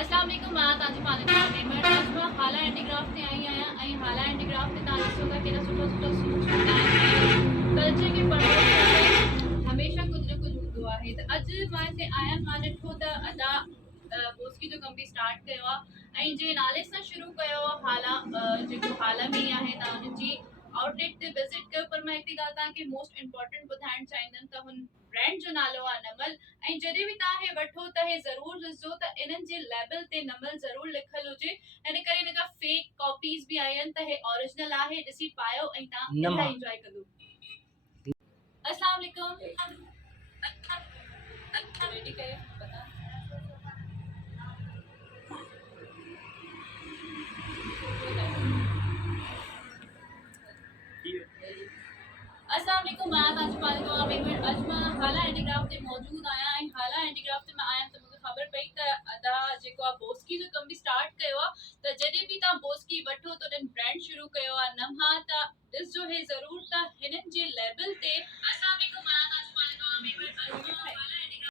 अस्सलाम वालेकुम। मां ताजी पालक पेमेंट आज मां हाला हैंडीक्राफ्ट ते आई आहियां ऐं हाला हैंडीक्राफ्ट ते तव्हां ॾिसो था केॾा सुठा सुठा सूट्स हूंदा आहिनि। कल्चर खे प्रमोट हमेशह कुझु न कुझु हूंदो आहे। त अॼु मां हिते आहियां, मां ॾिठो त अदा बोस्की जो कम बि स्टार्ट कयो आहे ऐं जे नाले सां शुरू कयो आहे हाला, जेको हाला में ई आहे, तव्हां हुनजी आउटलेट ते विज़िट कयो। पर मां हिकु ॻाल्हि तव्हांखे मोस्ट इम्पोर्टेंट ॿुधाइणु चाहींदमि त हुन ब्रांड जो नालो आहे नमल। ऐं जॾहिं बि तव्हां हे वठो त हे ज़रूरु ॾिसजो त इन्हनि जे लेबल ते नमल ज़रूरु लिखियलु हुजे। हिन करे हिन जा फेक कॉपीज़ बि आया आहिनि, त हे ओरिजिनल आहे। ॾिसी पायो ऐं तव्हां इलाही एंजॉय कंदो। अस्सलाम वालेकुम। रेडी कयो बता। अस्सलाम वालेकुम। मां तव्हांजी पालक पेमेंट अॼु मां हाला हैंडीक्राफ्ट ते मौजूदु आहियां ऐं हाला हैंडीक्राफ्ट ते मां आहियां त मूंखे ख़बर पई त अदा जेको आहे बोस्की जो कम बि स्टार्ट कयो आहे। त जॾहिं बि तव्हां बोस्की वठो त उन्हनि ब्रांड शुरू कयो आहे नम्हा, त ॾिसजो हे ज़रूरु त हिननि जे